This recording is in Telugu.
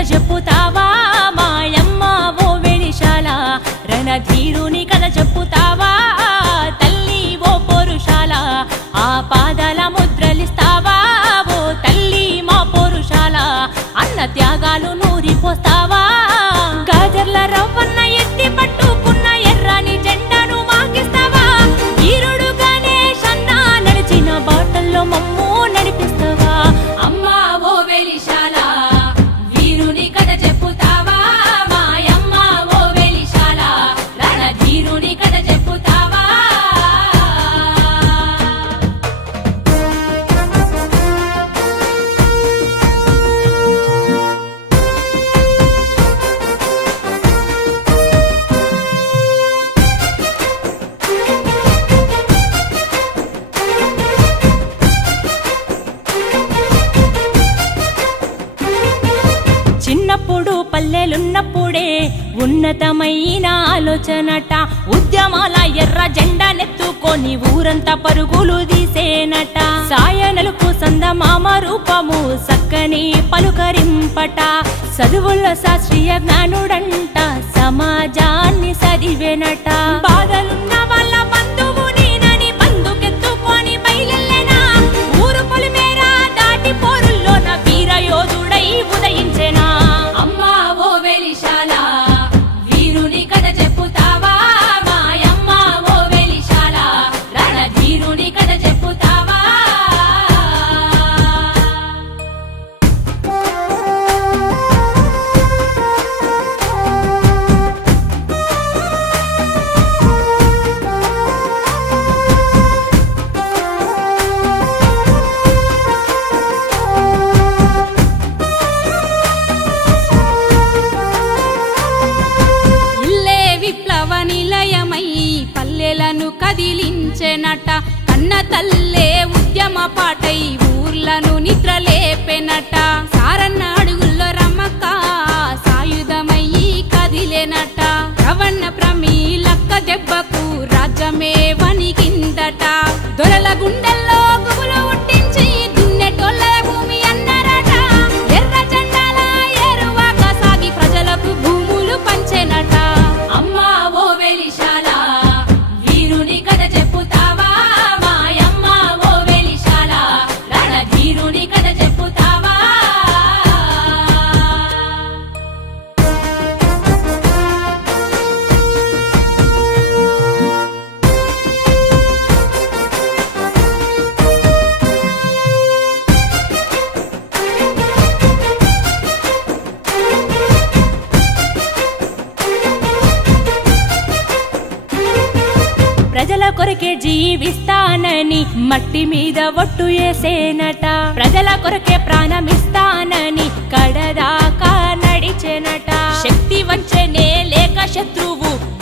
చెప్పుతావా మాయమ్మ ఓ వెలిశాల రణధీరుని కథ చెప్పుతావా తల్లి ఓ పౌరుషాల ఆ పాదాల ముద్రలిస్తావా ఓ తల్లి మా పౌరుషాల అన్న త్యాగాలు నూరిపోస్తావా గాజర్ల రవ్వన్న ఎత్తి పట్టుకున్న ఎర్రాని జెండాను మాకిస్తావా వీరుడు గణేష్ అన్న నడిచిన బాటల్లో మమ్ము నడిపిస్తావా అమ్మా ఓ వెలిశాల వీరుని కథ చెప్పుతావా మాయమ్మ ఓ వెలిశాల రణధీరుని కథ చెప్పుతావా చిన్నప్పుడు పల్లెలున్నప్పుడే ఉన్నతమైన ఆలోచనట ఉద్యమాల ఎర్ర జెండా నెత్తుకొని ఊరంతా పరుగులు తీసేనట సాయనలకు సందమామ రూపము సక్కని పలుకరింపట చదువుల్లో శాస్త్రీయ జ్ఞానుడంట సమాజాన్ని చదివేనట బాధలున్న వాళ్ళ బంధువు నేనని బంధుకెత్తుకొని బయలెళ్ళెనా ఊరు పొలిమేర దాటి పోరుల్లోన వీర యోధుడై ఉదయించెనా అమ్మా ఓ వెలిశాల వీరుని కథ చెప్పుతావా మాయమ్మ ఓ వెలిశాల రణధీరుని కథ చెప్పుతావా పల్లెలను కదిలించెనట కన్న తల్లే ఉద్యమ పాటై ఊర్లను నిద్రలేపెనట సారన్న అడుగుల్లో రమ్మక సాయుధమయ్యి కదిలేనట రవణ ప్రమీలక్క దెబ్బకు రాజ్యమే వణికిందట దొరల గుండెల్లో గుబులు ఉట్టించి దున్నెటోళ్ళ భూమి అన్నారట ఎర్ర జెండాల ఏరువాక సాగి ప్రజలకు భూములు పంచెనట అమ్మా ఓ వెలిశాల వీరుని కథ చెప్పుతావా మాయమ్మ ఓ వెలిశాల రణధీరుని కథ చెప్పుతావా ప్రజల కొరకే జీవిస్తానని మట్టి మీద ఒట్టు వేసేనట ప్రజల కొరకే ప్రాణమిస్తానని కడదాకా నడిచెనట శక్తి వంచనే లేక శత్రువు